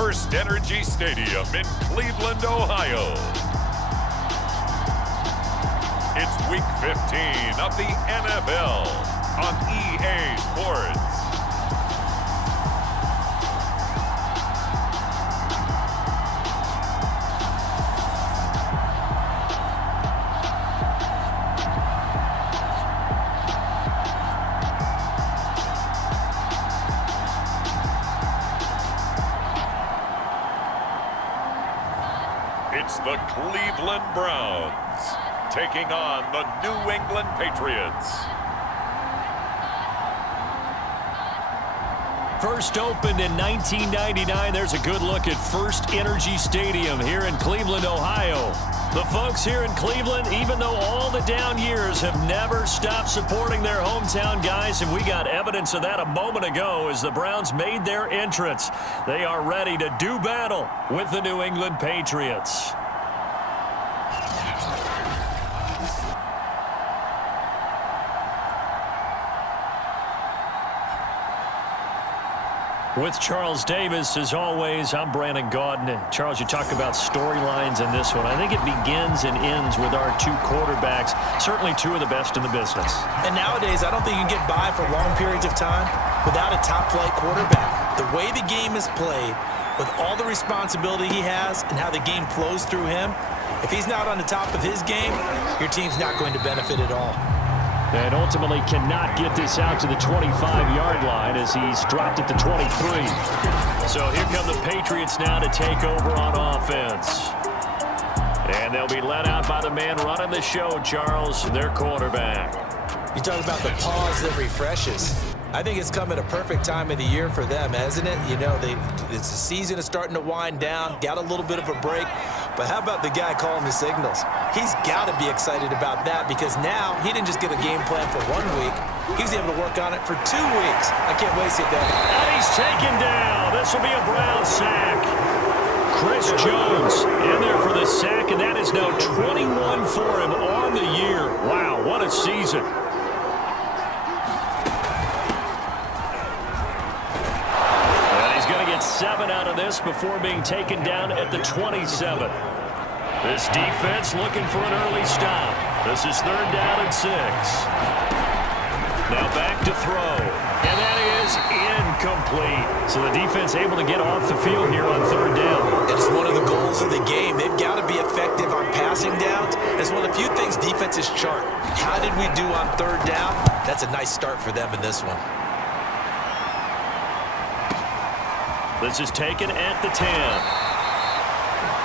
First Energy Stadium in Cleveland, Ohio. It's Week 15 of the NFL on EA Sports. It's the Cleveland Browns taking on the New England Patriots. First opened in 1999, there's a good look at First Energy Stadium here in Cleveland, Ohio. The folks here in Cleveland, even though all the down years, have never stopped supporting their hometown guys, and we got evidence of that a moment ago as the Browns made their entrance. They are ready to do battle with the New England Patriots. With Charles Davis, as always, I'm Brandon Gaudin. Charles, you talk about storylines in this one. I think it begins and ends with our two quarterbacks, certainly two of the best in the business. And nowadays, I don't think you can get by for long periods of time without a top-flight quarterback. The way the game is played, with all the responsibility he has and how the game flows through him, if he's not on the top of his game, your team's not going to benefit at all. And ultimately cannot get this out to the 25-yard line as he's dropped it to 23. So here come the Patriots now to take over on offense. And they'll be led out by the man running the show, Charles, their quarterback. You talk about the pause that refreshes. I think it's come at a perfect time of the year for them, hasn't it? You know, it's the season is starting to wind down, got a little bit of a break. But how about the guy calling the signals? He's got to be excited about that because now he didn't just get a game plan for 1 week. He's able to work on it for 2 weeks. I can't wait to see that. And he's taken down. This will be a Brown sack. Chris Jones in there for the sack, and that is now 21 for him on the year. Wow, what a season. And he's going to get 7 out of this before being taken down at the 27. This defense looking for an early stop. This is 3rd down and 6. Now back to throw. And that is incomplete. So the defense able to get off the field here on 3rd down. It's one of the goals of the game. They've got to be effective on passing downs. It's one of the few things defenses chart. How did we do on 3rd down? That's a nice start for them in this one. This is taken at the 10.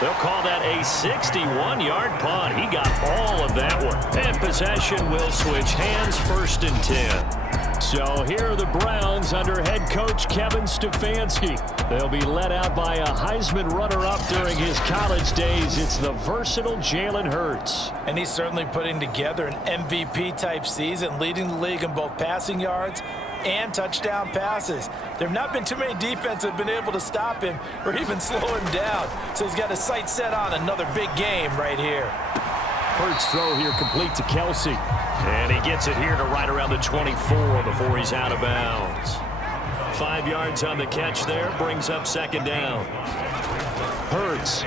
They'll call that a 61-yard punt. He got all of that one. And possession will switch hands, 1st and 10. So here are the Browns under head coach Kevin Stefanski. They'll be led out by a Heisman runner-up during his college days. It's the versatile Jalen Hurts. And he's certainly putting together an MVP-type season, leading the league in both passing yards and touchdown passes. There have not been too many defenses that have been able to stop him or even slow him down. So he's got his sights set on another big game right here. Hurts throw here complete to Kelsey. And he gets it here to right around the 24 before he's out of bounds. 5 yards on the catch there, brings up 2nd down. Hurts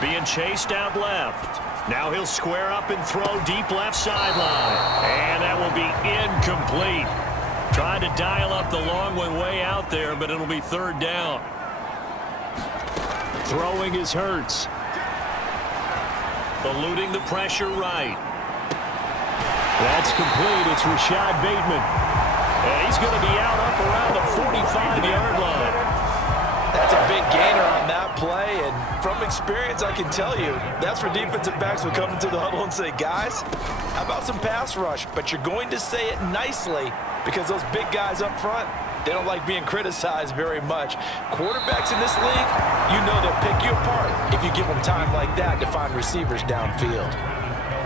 being chased out left. Now he'll square up and throw deep left sideline. And that will be incomplete. Tried to dial up the long one way out there, but it'll be 3rd down. Throwing is Hurts. Eluding the pressure right. That's complete. It's Rashad Bateman. And he's going to be out up around the 45-yard line. That's a big gainer on that play, and from experience, I can tell you, that's where defensive backs will come into the huddle and say, guys, how about some pass rush? But you're going to say it nicely because those big guys up front, they don't like being criticized very much. Quarterbacks in this league, you know they'll pick you apart if you give them time like that to find receivers downfield.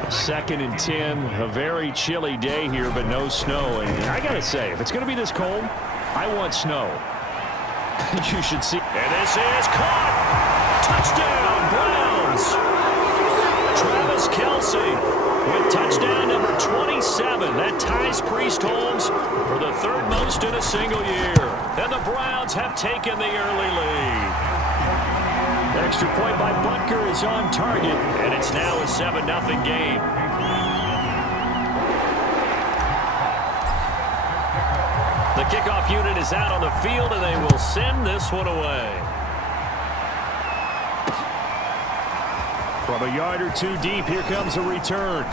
2nd and 10, a very chilly day here, but no snow. And I got to say, if it's going to be this cold, I want snow. You should see. And this is caught. Touchdown, Browns. Travis Kelce with touchdown number 27. That ties Priest Holmes for the third most in a single year. And the Browns have taken the early lead. Extra point by Butker is on target, and it's now a 7-0 game. The kickoff unit is out on the field, and they will send this one away. From a yard or two deep, here comes a return.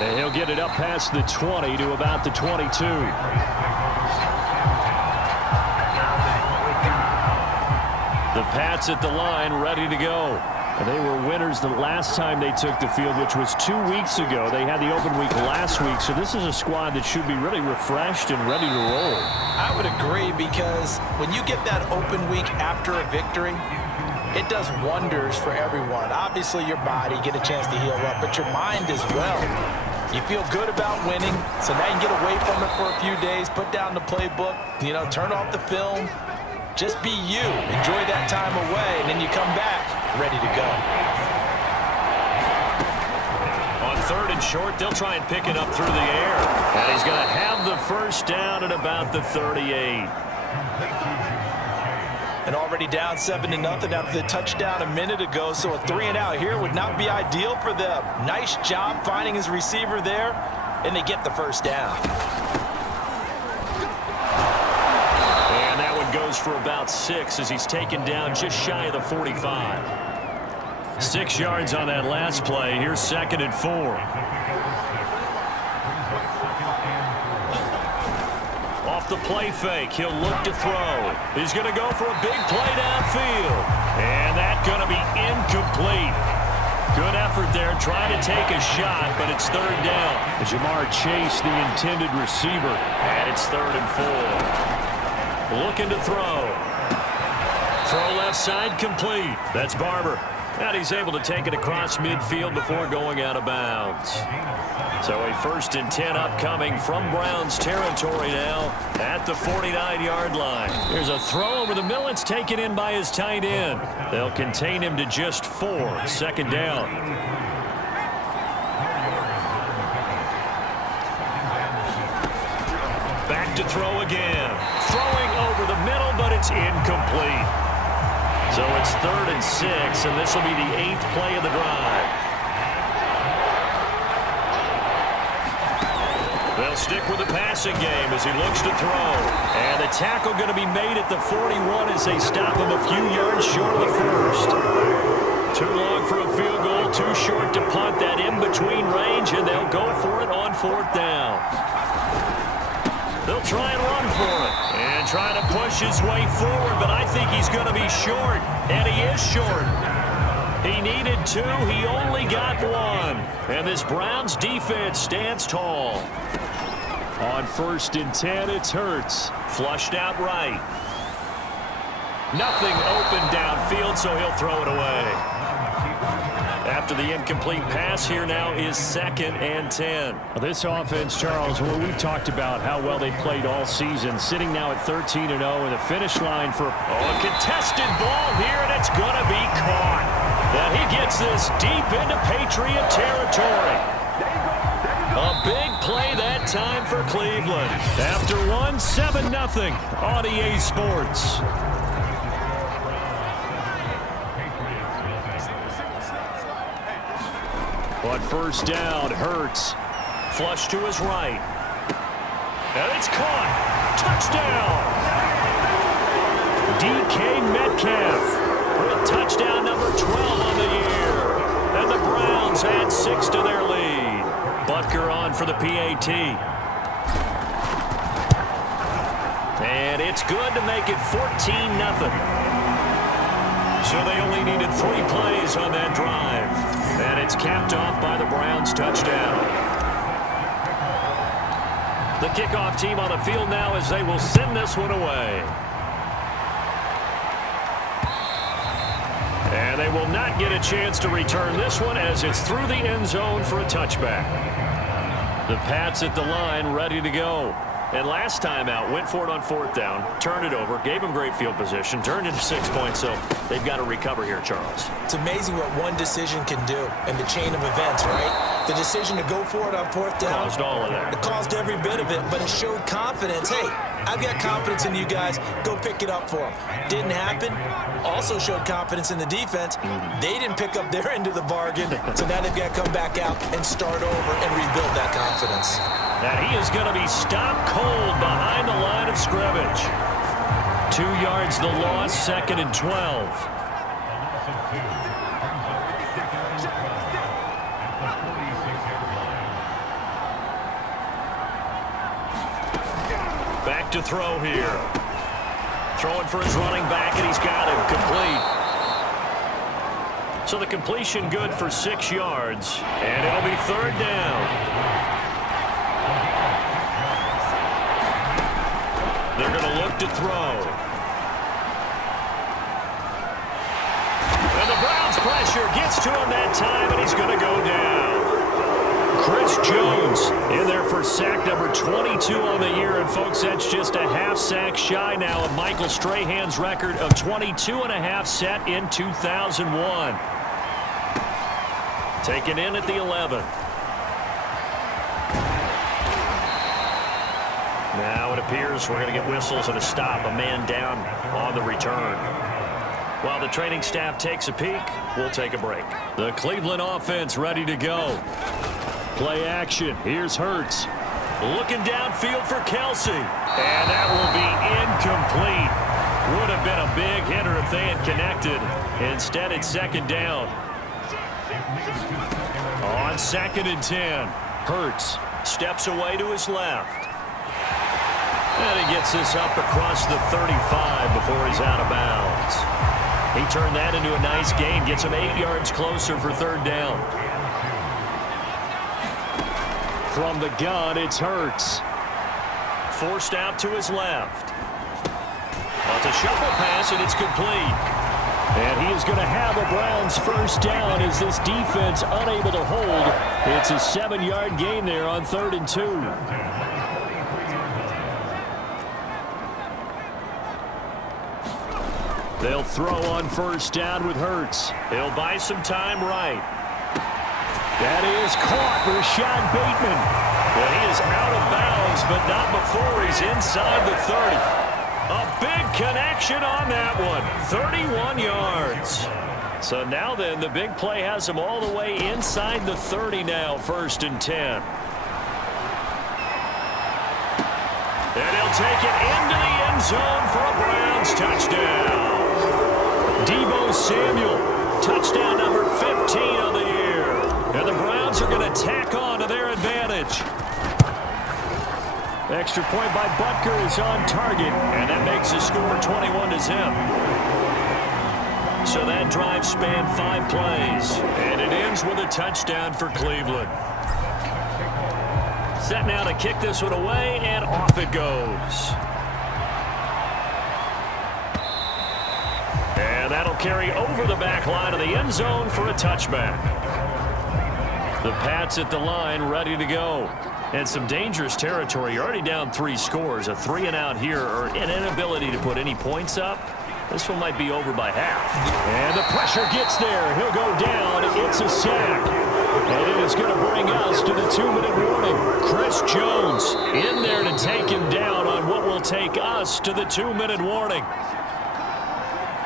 And he'll get it up past the 20 to about the 22. The Pats at the line, ready to go. And they were winners the last time they took the field, which was 2 weeks ago. They had the open week last week, so this is a squad that should be really refreshed and ready to roll. I would agree, because when you get that open week after a victory, it does wonders for everyone. Obviously, your body, get a chance to heal up, but your mind as well. You feel good about winning, so now you can get away from it for a few days, put down the playbook, turn off the film. Just be you. Enjoy that time away, and then you come back ready to go. On third and short, they'll try and pick it up through the air. And he's going to have the first down at about the 38. And already down 7-0 after the touchdown a minute ago, so a 3-and-out here would not be ideal for them. Nice job finding his receiver there, and they get the first down. And that one goes for about 6 as he's taken down just shy of the 45. 6 yards on that last play. Here's 2nd and 4. Off the play fake, he'll look to throw. He's going to go for a big play downfield. And that's going to be incomplete. Good effort there, trying to take a shot, but it's 3rd down. Jamar Chase, the intended receiver, and it's 3rd and 4. Looking to throw. Throw left side, complete. That's Barber. And he's able to take it across midfield before going out of bounds. So a 1st and 10 upcoming from Browns territory now at the 49-yard line. Here's a throw over the middle. It's taken in by his tight end. They'll contain him to just 4. 2nd down. Back to throw again. Throwing over the middle, but it's incomplete. So it's 3rd and 6, and this will be the 8th play of the drive. They'll stick with the passing game as he looks to throw. And the tackle going to be made at the 41 as they stop him a few yards short of the 1st. Too long for a field goal, too short to punt. That in-between range, and they'll go for it on 4th down. They'll try and run for it. And try to push his way forward, but I think he's going to be short. And he is short. He needed 2. He only got 1. And this Browns defense stands tall. On 1st and 10, it's Hurts. Flushed out right. Nothing open downfield, so he'll throw it away. After the incomplete pass, here now is 2nd and 10. This offense, Charles, well, we've talked about how well they played all season, sitting now at 13-0 and the finish line for a contested ball here, and it's going to be caught. Now he gets this deep into Patriot territory. A big play that time for Cleveland. After 7-0 on EA Sports. On 1st down, Hurts. Flush to his right. And it's caught. Touchdown. DK Metcalf with touchdown number 12 on the year. And the Browns add 6 to their lead. Butker on for the PAT. And it's good to make it 14-0. So they only needed 3 plays on that drive. And it's capped off by the Browns touchdown. The kickoff team on the field now as they will send this one away. And they will not get a chance to return this one as it's through the end zone for a touchback. The Pats at the line ready to go. And last time out, went for it on 4th down, turned it over, gave them great field position, turned into 6 points, so they've got to recover here, Charles. It's amazing what one decision can do in the chain of events, right? The decision to go for it on 4th down. Caused all of that. It caused every bit of it, but it showed confidence. Hey, I've got confidence in you guys. Go pick it up for them. Didn't happen. Also showed confidence in the defense. They didn't pick up their end of the bargain, so now they've got to come back out and start over and rebuild that confidence. And he is going to be stopped cold behind the line of scrimmage. 2 yards the loss, 2nd and 12. Back to throw here. Throwing for his running back, and he's got him complete. So the completion good for 6 yards, and it'll be 3rd down. They're going to look to throw. And the Browns' pressure gets to him that time, and he's going to go down. Chris Jones in there for sack number 22 on the year. And, folks, that's just a half sack shy now of Michael Strahan's record of 22.5 set in 2001. Taken in at the 11. Now it appears we're going to get whistles and a stop. A man down on the return. While the training staff takes a peek, we'll take a break. The Cleveland offense ready to go. Play action. Here's Hurts. Looking downfield for Kelsey. And that will be incomplete. Would have been a big hitter if they had connected. Instead, it's 2nd down. On 2nd and 10. Hurts steps away to his left. And he gets this up across the 35 before he's out of bounds. He turned that into a nice gain. Gets him 8 yards closer for 3rd down. From the gun, it's Hurts. Forced out to his left. It's a shuffle pass, and it's complete. And he is going to have a Browns 1st down as this defense unable to hold. It's a 7-yard gain there on 3rd and 2. They'll throw on 1st down with Hurts. He'll buy some time right. That is caught. Rashad Bateman. Well, he is out of bounds, but not before he's inside the 30. A big connection on that one. 31 yards. So now then, the big play has him all the way inside the 30 now, 1st and 10. And he'll take it into the end zone for a Browns touchdown. Deebo Samuel, touchdown number 15 on the year. And the Browns are going to tack on to their advantage. Extra point by Butker is on target, and that makes the score 21-0. So that drive spanned 5 plays, and it ends with a touchdown for Cleveland. Set now to kick this one away, and off it goes. And that'll carry over the back line of the end zone for a touchback. The Pats at the line ready to go. And some dangerous territory. You're already down 3 scores. A 3-and-out here, or an inability to put any points up. This one might be over by half. And the pressure gets there. He'll go down. It's a sack. And it is going to bring us to the 2-minute warning. Chris Jones in there to take him down on what will take us to the 2-minute warning.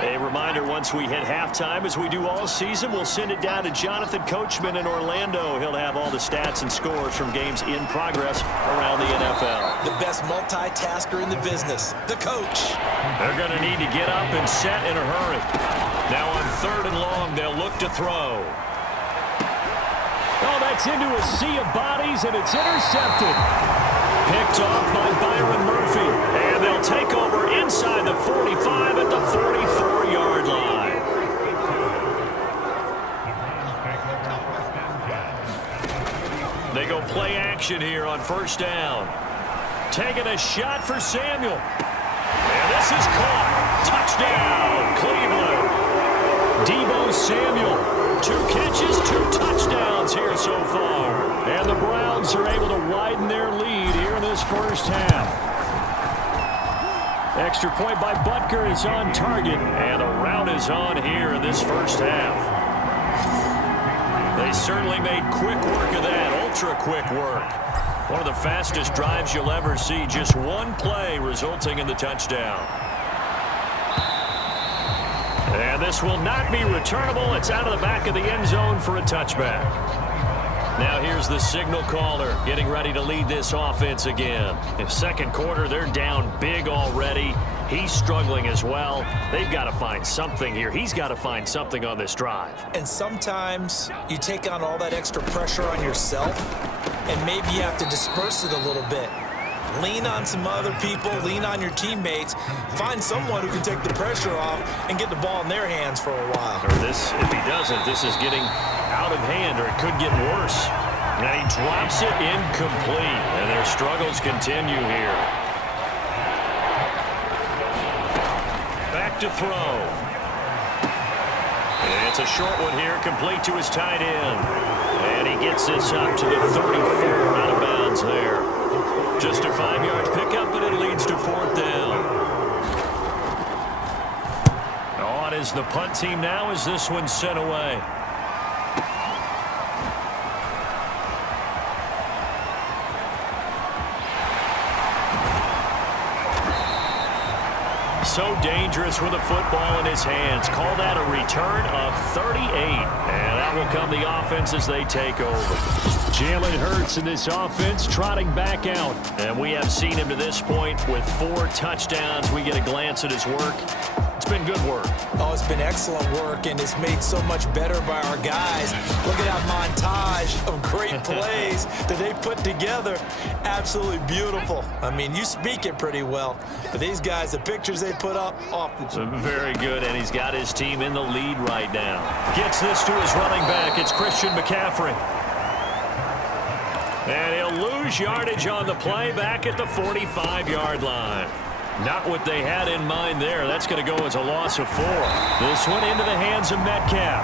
A reminder, once we hit halftime, as we do all season, we'll send it down to Jonathan Coachman in Orlando. He'll have all the stats and scores from games in progress around the NFL. The best multitasker in the business, the coach. They're going to need to get up and set in a hurry. Now on 3rd and long, they'll look to throw. Oh, that's into a sea of bodies, and it's intercepted. Picked off by Byron Murphy. And they'll take over inside the 45 at the 44-yard line. They go play action here on 1st down. Taking a shot for Samuel. And this is caught. Touchdown, Cleveland. Deebo Samuel. 2 catches, 2 touchdowns here so far. And the Browns are able to widen their lead here in this first half. Extra point by Butker is on target, and a rout is on here in this first half. They certainly made quick work of that, ultra-quick work. One of the fastest drives you'll ever see, just one play resulting in the touchdown. And this will not be returnable. It's out of the back of the end zone for a touchback. Now here's the signal caller getting ready to lead this offense again. In second quarter, they're down big already. He's struggling as well. They've got to find something here. He's got to find something on this drive. And sometimes you take on all that extra pressure on yourself, and maybe you have to disperse it a little bit. Lean on some other people, lean on your teammates, find someone who can take the pressure off and get the ball in their hands for a while. Or this, if he doesn't, this is getting out of hand, or it could get worse. And he drops it incomplete, and their struggles continue here. Back to throw. And it's a short one here, complete to his tight end. And he gets this up to the 34, out of bounds there. Just a 5-yard pickup, and it leads to fourth down. On is the punt team now as this one's sent away. So dangerous with a football in his hands. Call that a return of 38. And that will come the offense as they take over. Jalen Hurts in this offense trotting back out. And we have seen him to this point with 4 touchdowns. We get a glance at his work. It's been good work. Oh, it's been excellent work, and it's made so much better by our guys. Look at that montage of great plays that they put together. Absolutely beautiful. I mean, you speak it pretty well. But these guys, the pictures they put up, off the chart. Very good, and he's got his team in the lead right now. Gets this to his running back. It's Christian McCaffrey. And he'll lose yardage on the play back at the 45-yard line. Not what they had in mind there. That's going to go as a loss of 4. This one into the hands of Metcalf.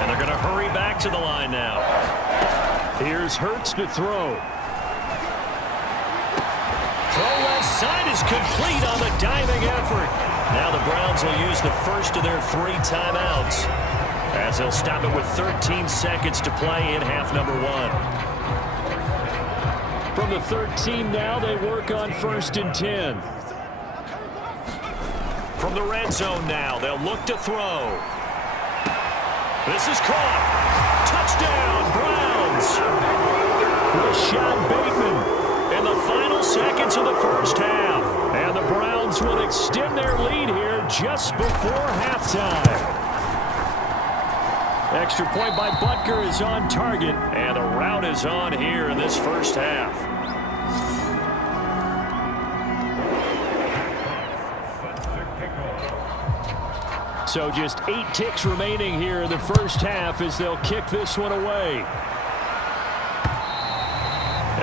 And they're going to hurry back to the line now. Here's Hurts to throw. Throw left side is complete on the diving effort. Now the Browns will use the first of their 3 timeouts, as they'll stop it with 13 seconds to play in half number 1. From the 13 now, they work on 1st and 10. From the red zone now, they'll look to throw. This is caught. Touchdown, Browns. Rashad Bateman in the final seconds of the first half. And the Browns will extend their lead here just before halftime. Extra point by Butker is on target, and the rout is on here in this first half. So just 8 ticks remaining here in the first half as they'll kick this one away.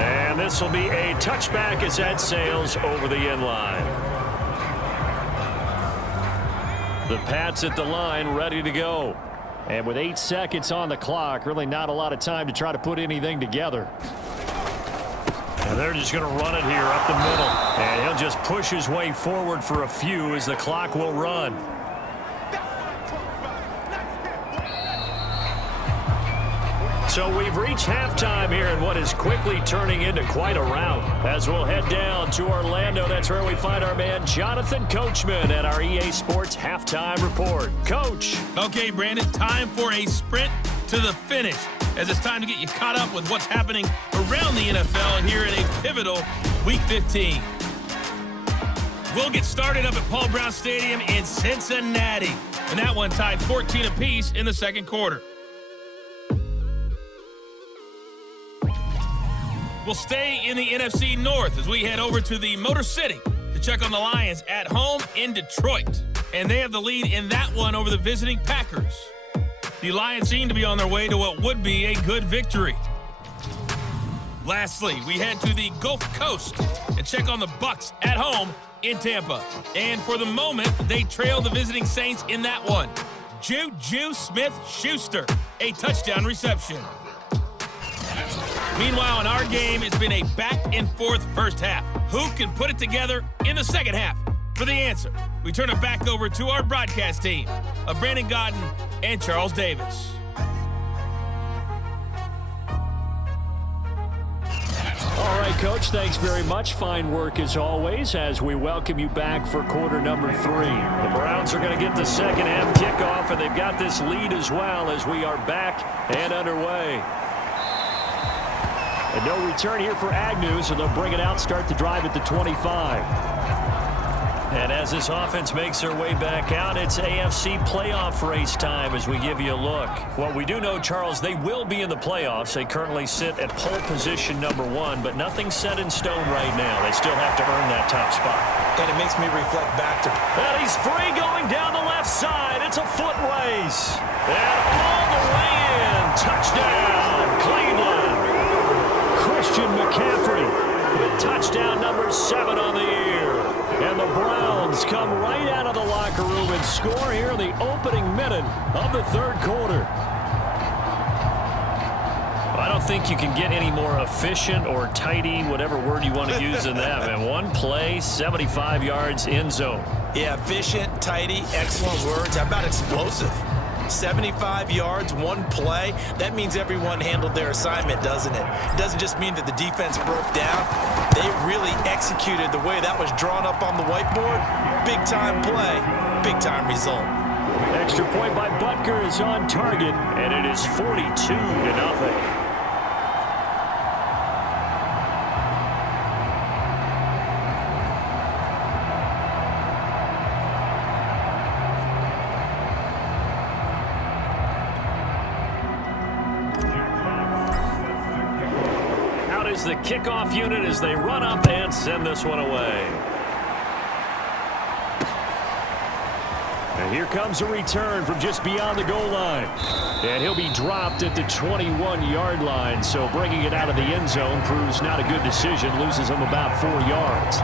And this will be a touchback as that sails over the end line. The Pats at the line ready to go. And with 8 seconds on the clock, really not a lot of time to try to put anything together. And they're just going to run it here up the middle. And he'll just push his way forward for a few as the clock will run. So we've reached halftime here in what is quickly turning into quite a rout. As we'll head down to Orlando, that's where we find our man Jonathan Coachman at our EA Sports Halftime Report. Coach. Okay, Brandon, time for a sprint to the finish, as it's time to get you caught up with what's happening around the NFL here in a pivotal Week 15. We'll get started up at Paul Brown Stadium in Cincinnati, and that one tied 14 apiece in the second quarter. We'll stay in the NFC North as we head over to the Motor City to check on the Lions at home in Detroit. And they have the lead in that one over the visiting Packers. The Lions seem to be on their way to what would be a good victory. Lastly, we head to the Gulf Coast and check on the Bucs at home in Tampa. And for the moment, they trail the visiting Saints in that one. Juju Smith-Schuster, a touchdown reception. Meanwhile, in our game, it's been a back-and-forth first half. Who can put it together in the second half? For the answer, we turn it back over to our broadcast team of Brandon Godden and Charles Davis. All right, Coach, thanks very much. Fine work as always as we welcome you back for quarter number 3. The Browns are going to get the second half kickoff, and they've got this lead as well as we are back and underway. And no return here for Agnew, so they'll bring it out, start the drive at the 25. And as this offense makes their way back out, it's AFC playoff race time as we give you a look. Well, we do know, Charles, they will be in the playoffs. They currently sit at pole position number 1, but nothing's set in stone right now. They still have to earn that top spot. And it makes me reflect back to... And he's free going down the left side. It's a foot race. And all the way in. Touchdown, Cleveland. Christian McCaffrey with touchdown number 7 on the year. And the Browns come right out of the locker room and score here in the opening minute of the third quarter. I don't think you can get any more efficient or tidy, whatever word you want to use in that. And one play, 75 yards, end zone. Yeah, efficient, tidy, excellent words. How about explosive? 75 yards, one play. That means everyone handled their assignment, doesn't it? It doesn't just mean that the defense broke down. They really executed the way that was drawn up on the whiteboard. Big-time play, big-time result. Extra point by Butker is on target, and it is 42-0. The kickoff unit as they run up and send this one away. And here comes a return from just beyond the goal line. And he'll be dropped at the 21-yard line. So bringing it out of the end zone proves not a good decision. Loses him about 4 yards.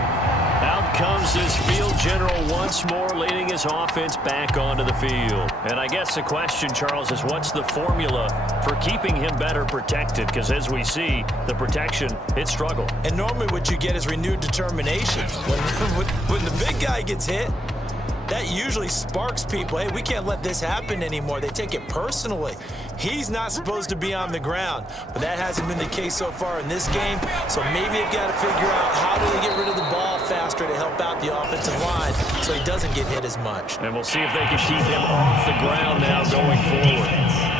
Out comes this field general once more, leading his offense back onto the field. And I guess the question, Charles, is what's the formula for keeping him better protected? Because as we see, the protection, it struggled. And normally what you get is renewed determination. When the big guy gets hit, that usually sparks people. Hey, we can't let this happen anymore. They take it personally. He's not supposed to be on the ground, but that hasn't been the case so far in this game. So maybe they've got to figure out how do they get rid of the ball faster to help out the offensive line so he doesn't get hit as much. And we'll see if they can keep him off the ground now going forward.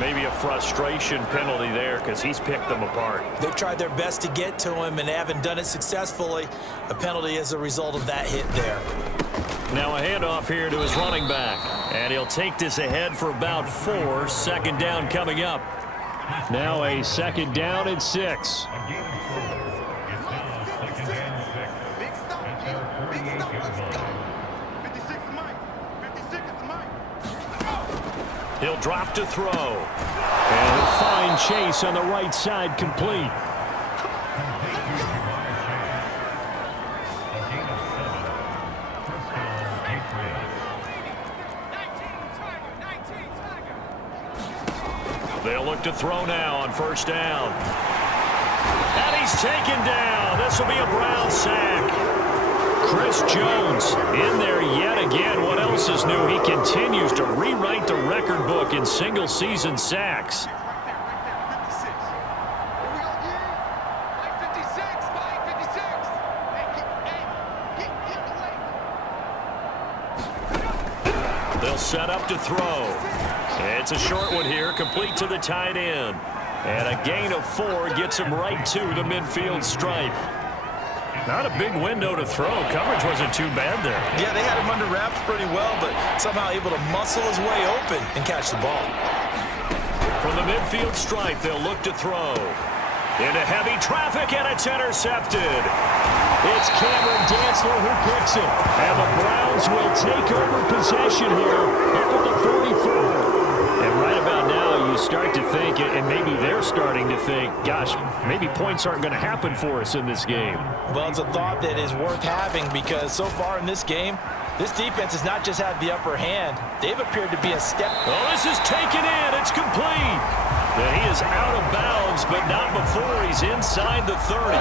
Maybe a frustration penalty there because he's picked them apart. They've tried their best to get to him and haven't done it successfully. A penalty as a result of that hit there. Now a handoff here to his running back. And he'll take this ahead for about 4. Second down coming up. Now a second down and 6. He'll drop to throw. And a fine chase on the right side, complete. They'll look to throw now on first down. And he's taken down. This will be a Brown sack. Chris Jones in there yet again. What else is new? He continues to rewrite the record book in single-season sacks. They'll set up to throw. It's a short one here, complete to the tight end. And a gain of 4 gets him right to the midfield stripe. Not a big window to throw. Coverage wasn't too bad there. Yeah, they had him under wraps pretty well, but somehow able to muscle his way open and catch the ball. From the midfield stripe, they'll look to throw. Into heavy traffic, and it's intercepted. It's Cameron Dantzler who picks it. And the Browns will take over possession here up at the 44. And right about now, you start to think, and maybe they're starting to think, gosh, maybe points aren't going to happen for us in this game. Well, it's a thought that is worth having because so far in this game, This defense has not just had the upper hand. They've appeared to be a step. Oh, this is taken in. It's complete. And he is out of bounds, but not before he's inside the 30.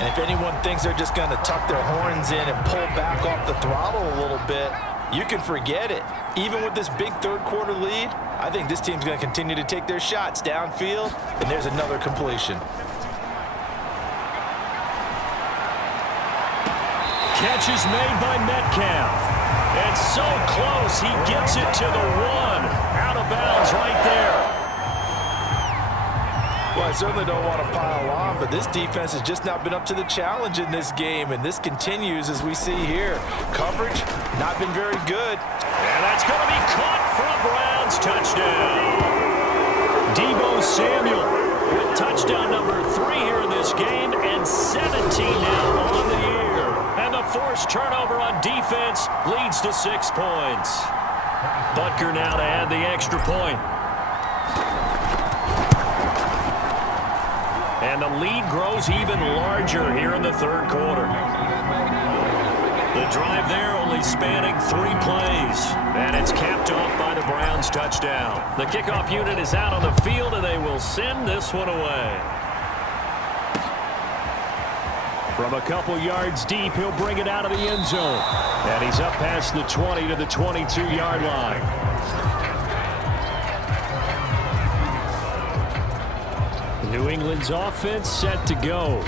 And if anyone thinks they're just going to tuck their horns in and pull back off the throttle a little bit, you can forget it. Even with this big third-quarter lead, I think this team's going to continue to take their shots downfield, and there's another completion. Catch is made by Metcalf. And so close, he gets it to the 1. Out of bounds right there. Well, I certainly don't want to pile on, but this defense has just not been up to the challenge in this game, and this continues as we see here. Coverage, not been very good. And that's going to be caught for a Browns touchdown. Deebo Samuel with touchdown number 3 here in this game, and 17 now on the year. And the forced turnover on defense leads to 6 points. Butker now to add the extra point. And the lead grows even larger here in the third quarter. The drive there only spanning 3 plays. And it's capped off by the Browns touchdown. The kickoff unit is out on the field, and they will send this one away. From a couple yards deep, he'll bring it out of the end zone. And he's up past the 20 to the 22-yard line. New England's offense set to go.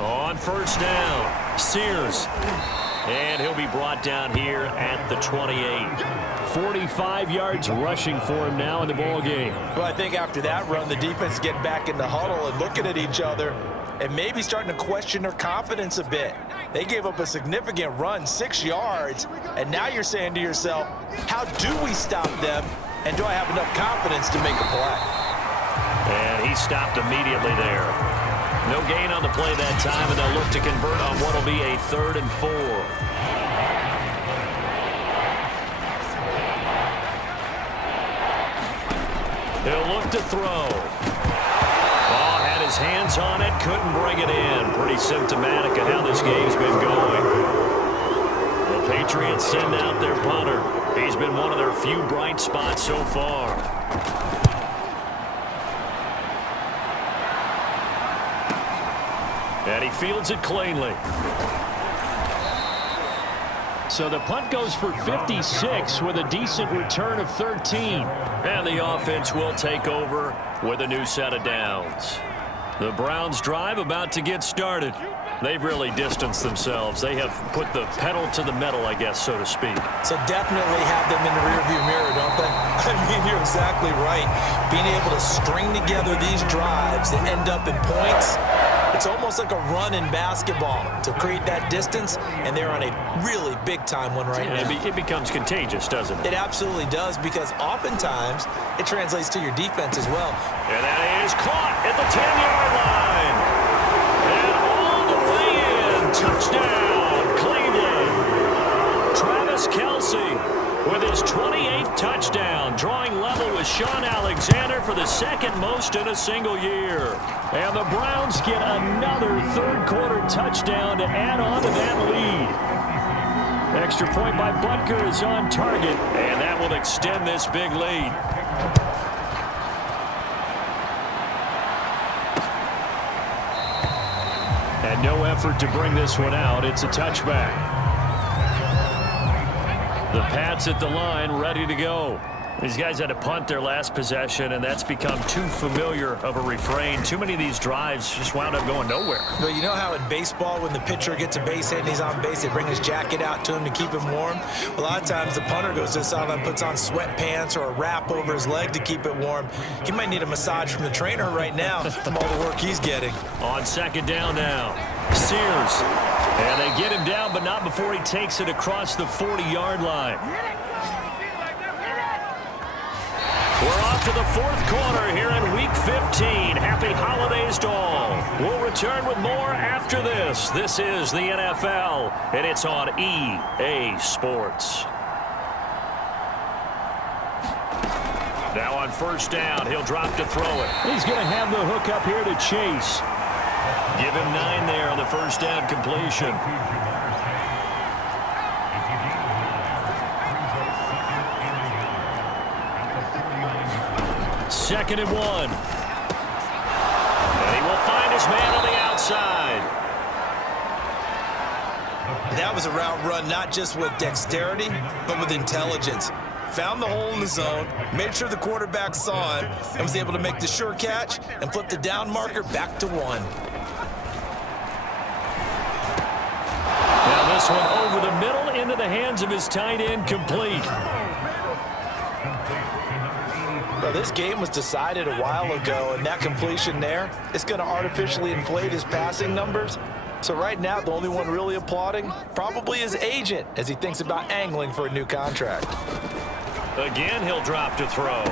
On first down, Sears. And he'll be brought down here at the 28. 45 yards rushing for him now in the ball game. Well, I think after that run, the defense getting back in the huddle and looking at each other and maybe starting to question their confidence a bit. They gave up a significant run, 6 yards, and now you're saying to yourself, how do we stop them, and do I have enough confidence to make a play? And he stopped immediately there. No gain on the play that time, and they'll look to convert on what will be a 3rd and 4. He'll look to throw. Oh, had his hands on it, couldn't bring it in. Pretty symptomatic of how this game's been going. The Patriots send out their punter. He's been one of their few bright spots so far. And he fields it cleanly. So the punt goes for 56 with a decent return of 13. And the offense will take over with a new set of downs. The Browns drive about to get started. They've really distanced themselves. They have put the pedal to the metal, I guess, so to speak. So definitely have them in the rearview mirror, don't they? I mean, you're exactly right. Being able to string together these drives that end up in points, it's almost like a run in basketball to create that distance, and they're on a really big-time one right now. It becomes contagious, doesn't it? It absolutely does, because oftentimes it translates to your defense as well. And that is caught at the 10-yard line. And all the way in. Touchdown, Cleveland. Travis Kelce with his 28th touchdown, drawing level with Sean Alexander for the 2nd most in a single year. And the Browns get another third-quarter touchdown to add on to that lead. Extra point by Butker is on target, and that will extend this big lead. And no effort to bring this one out. It's a touchback. The Pats at the line, ready to go. These guys had to punt their last possession, and that's become too familiar of a refrain. Too many of these drives just wound up going nowhere. Well, you know how in baseball, when the pitcher gets a base hit and he's on base, they bring his jacket out to him to keep him warm? A lot of times the punter goes to the sideline, puts on sweatpants or a wrap over his leg to keep it warm. He might need a massage from the trainer right now from all the work he's getting. On 2nd down now, Sears. And they get him down, but not before he takes it across the 40-yard line. We're off to the fourth quarter here in Week 15. Happy holidays to all. We'll return with more after this. This is the NFL, and it's on EA Sports. Now on first down, he'll drop to throw it. He's going to have the hook up here to Chase. Give him 9 there on the first down completion. Second and 1. And he will find his man on the outside. That was a route run not just with dexterity, but with intelligence. Found the hole in the zone, made sure the quarterback saw it, and was able to make the sure catch and flip the down marker back to 1. Now this one over the middle into the hands of his tight end, complete. Well, this game was decided a while ago, and that completion there is going to artificially inflate his passing numbers. So right now, the only one really applauding probably his agent as he thinks about angling for a new contract. Again, he'll drop to throw.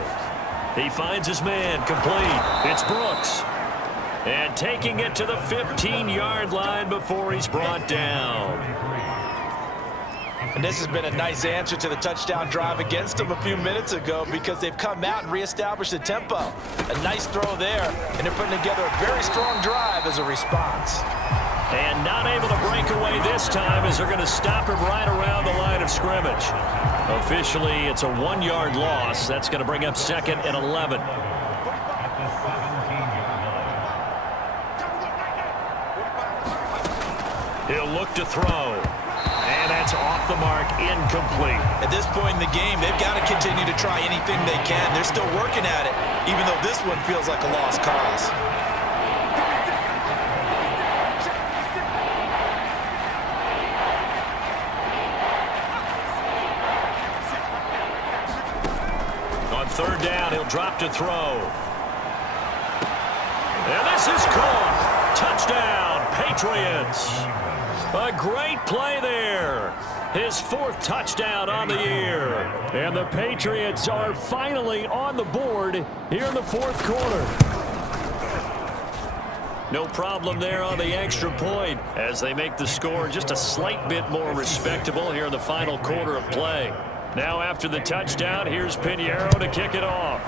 He finds his man, complete. It's Brooks. And taking it to the 15-yard line before he's brought down. And this has been a nice answer to the touchdown drive against them a few minutes ago because they've come out and reestablished the tempo. A nice throw there, and they're putting together a very strong drive as a response. And not able to break away this time as they're going to stop him right around the line of scrimmage. Officially, it's a 1-yard loss. That's going to bring up 2nd and 11. He'll look to throw. And that's off the mark, incomplete. At this point in the game, they've got to continue to try anything they can. They're still working at it, even though this one feels like a lost cause. On third down, he'll drop to throw. And this is caught. Touchdown, Patriots. A great play there. His 4th touchdown on the year. And the Patriots are finally on the board here in the 4th quarter. No problem there on the extra point as they make the score just a slight bit more respectable here in the final quarter of play. Now after the touchdown, here's Pinheiro to kick it off.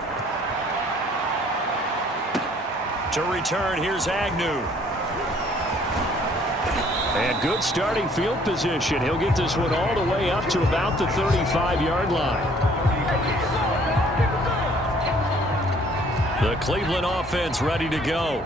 To return, here's Agnew. And good starting field position. He'll get this one all the way up to about the 35-yard line. The Cleveland offense ready to go.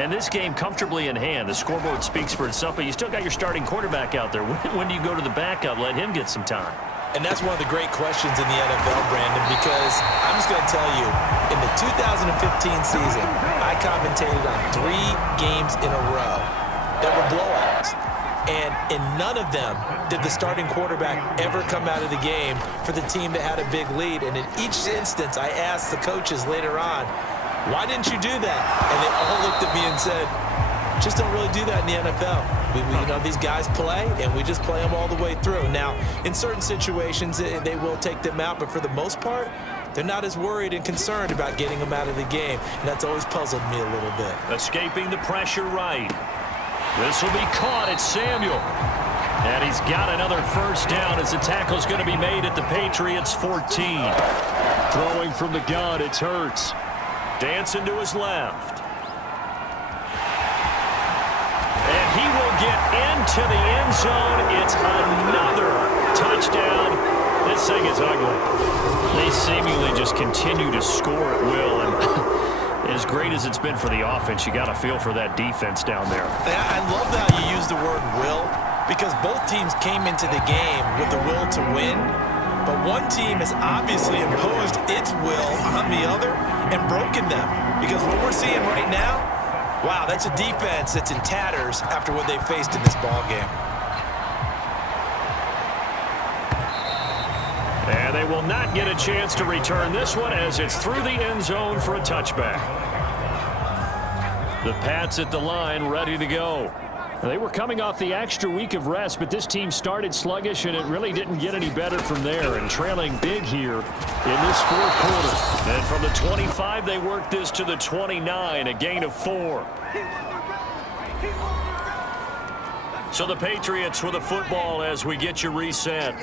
And this game comfortably in hand. The scoreboard speaks for itself, but you still got your starting quarterback out there. When do you go to the backup? Let him get some time. And that's one of the great questions in the NFL, Brandon, because I'm just going to tell you, in the 2015 season, I commentated on 3 games in a row that were blowouts. And in none of them did the starting quarterback ever come out of the game for the team that had a big lead. And in each instance, I asked the coaches later on, why didn't you do that? And they all looked at me and said, just don't really do that in the NFL. You know, these guys play, and we just play them all the way through. Now, in certain situations, they will take them out, but for the most part, they're not as worried and concerned about getting them out of the game. And that's always puzzled me a little bit. Escaping the pressure right. This will be caught. It's Samuel. And he's got another first down as the tackle's going to be made at the Patriots' 14. Throwing from the gun, it's Hurts. Dancing to his left. And he will get into the end zone. It's another touchdown. This thing is ugly. They seemingly just continue to score at will. And as great as it's been for the offense, you got to feel for that defense down there. I love how you use the word will, because both teams came into the game with the will to win. But one team has obviously imposed its will on the other and broken them. Because what we're seeing right now, wow, that's a defense that's in tatters after what they faced in this ballgame. And they will not get a chance to return this one as it's through the end zone for a touchback. The Pats at the line ready to go. They were coming off the extra week of rest, but this team started sluggish, and it really didn't get any better from there, and trailing big here in this 4th quarter. And from the 25, they work this to the 29, a gain of 4. So the Patriots with the football as we get you reset.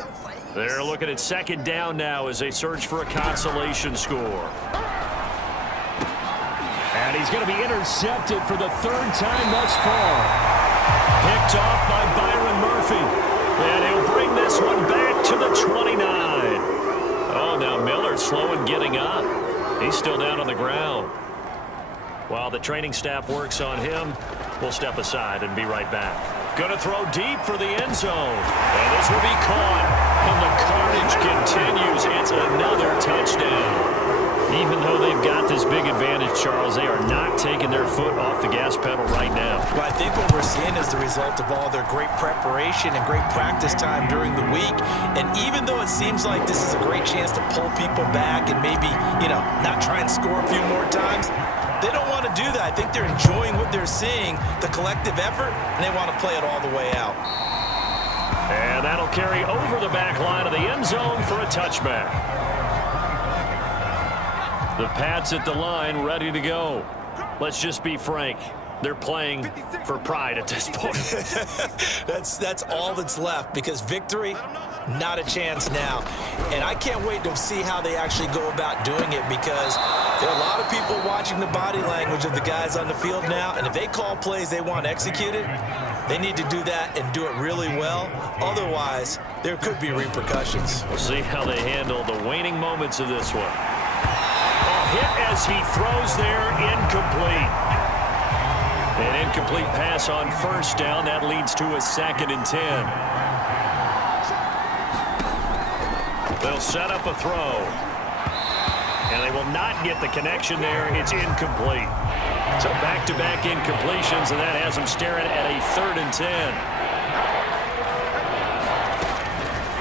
They're looking at second down now as they search for a consolation score. And he's going to be intercepted for the third time thus far. Picked off by Byron Murphy. And he'll bring this one back to the 29. Oh, now Miller slow in getting up. He's still down on the ground. While the training staff works on him, we'll step aside and be right back. Going to throw deep for the end zone. And this will be caught. And the carnage continues. It's another touchdown. Even though they've got this big advantage, Charles, they are not taking their foot off the gas pedal right now. Well, I think what we're seeing is the result of all their great preparation and great practice time during the week. And even though it seems like this is a great chance to pull people back and maybe, not try and score a few more times, they don't want to do that. I think they're enjoying what they're seeing, the collective effort, and they want to play it all the way out. And that'll carry over the back line of the end zone for a touchback. The Pats at the line, ready to go. Let's just be frank. They're playing for pride at this point. That's all that's left, because victory, not a chance now. And I can't wait to see how they actually go about doing it, because there are a lot of people watching the body language of the guys on the field now, and if they call plays they want executed, they need to do that and do it really well. Otherwise, there could be repercussions. We'll see how they handle the waning moments of this one. Hit as he throws there, incomplete. An incomplete pass on first down. That leads to a 2nd and 10. They'll set up a throw. And they will not get the connection there. It's incomplete. So back-to-back incompletions, and that has them staring at a 3rd and 10.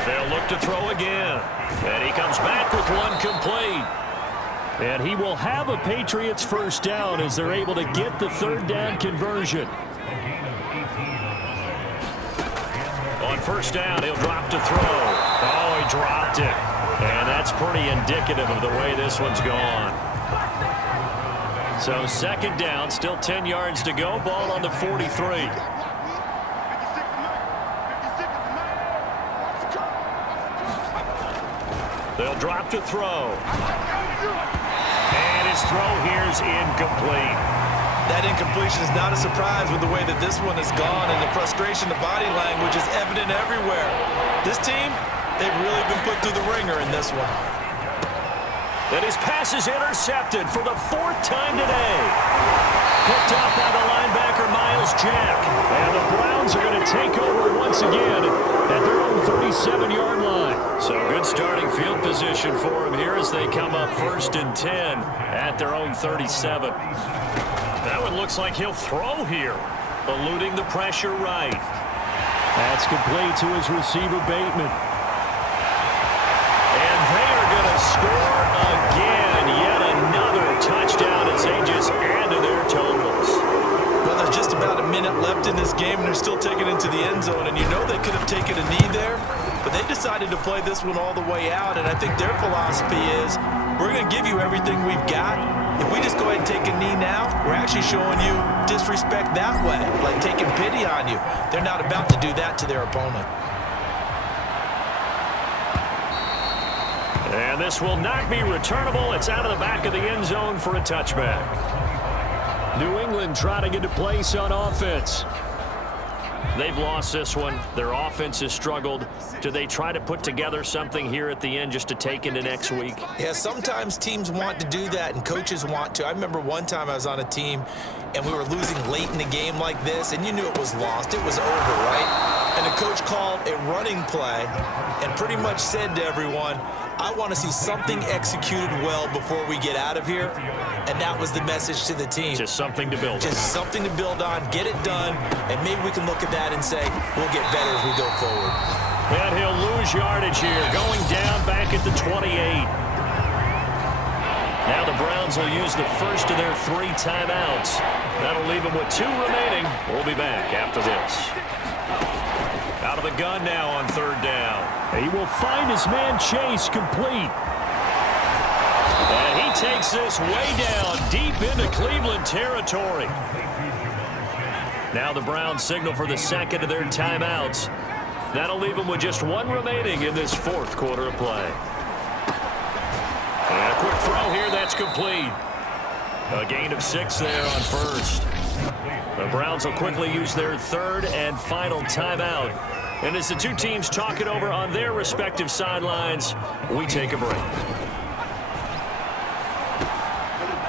They'll look to throw again. And he comes back with one complete. And he will have a Patriots first down as they're able to get the 3rd down conversion. On first down, he'll drop to throw. Oh, he dropped it. And that's pretty indicative of the way this one's gone. So 2nd down, still 10 yards to go. Ball on the 43. They'll drop to throw. And his throw here is incomplete. That incompletion is not a surprise with the way that this one has gone, and the frustration, the body language is evident everywhere. This team, they've really been put through the ringer in this one. And his pass is intercepted for the 4th time today. Picked off by the linebacker, Miles Jack. And the Browns are going to take over once again at their own 37-yard line. So good starting field position for him here as they come up 1st and 10 at their own 37. That one looks like he'll throw here, eluding the pressure right. That's complete to his receiver, Bateman. And they are going to score again. Yet another touchdown as they just add to their totals. Well, there's just about a minute left in this game, and they're still taking it into the end zone. And you know they could have taken a knee there, but they decided to play this one all the way out. And I think their philosophy is, we're going to give you everything we've got. If we just go ahead and take a knee now, we're actually showing you disrespect that way, like taking pity on you. They're not about to do that to their opponent. And this will not be returnable. It's out of the back of the end zone for a touchback. New England trying to get a place on offense. They've lost this one. Their offense has struggled. Do they try to put together something here at the end just to take into next week? Yeah, sometimes teams want to do that and coaches want to. I remember one time I was on a team and we were losing late in the game like this, and you knew it was lost. It was over, right? And the coach called a running play and pretty much said to everyone, I want to see something executed well before we get out of here. And that was the message to the team. Just something to build on. Just something to build on, get it done, and maybe we can look at that and say, we'll get better as we go forward. And he'll lose yardage here, going down back at the 28. Now the Browns will use the first of their 3 timeouts. That'll leave them with 2 remaining. We'll be back after this. Out of the gun now on 3rd down. He will find his man Chase complete. And he takes this way down, deep into Cleveland territory. Now the Browns signal for the second of their timeouts. That'll leave them with just one remaining in this fourth quarter of play. And a quick throw here, that's complete. A gain of 6 there on first. The Browns will quickly use their third and final timeout. And as the two teams talk it over on their respective sidelines, we take a break.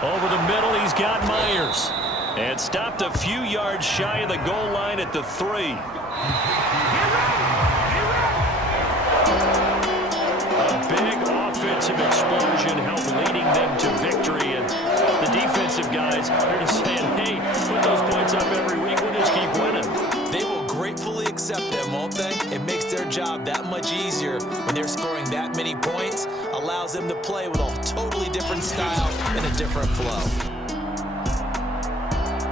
Over the middle, he's got Myers. And stopped a few yards shy of the goal line at the 3. A big offensive explosion helped leading them to victory. And the defensive guys are just saying, hey, put those points up every week. We'll just keep winning. They will gratefully accept them, won't they? It makes their job that much easier when they're scoring that many points. Allows them to play with a totally different style and a different flow.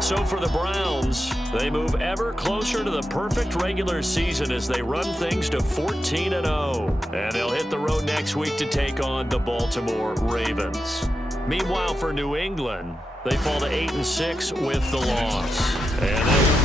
So for the Browns, they move ever closer to the perfect regular season as they run things to 14-0. And they'll hit the road next week to take on the Baltimore Ravens. Meanwhile, for New England, they fall to 8-6 with the loss. And they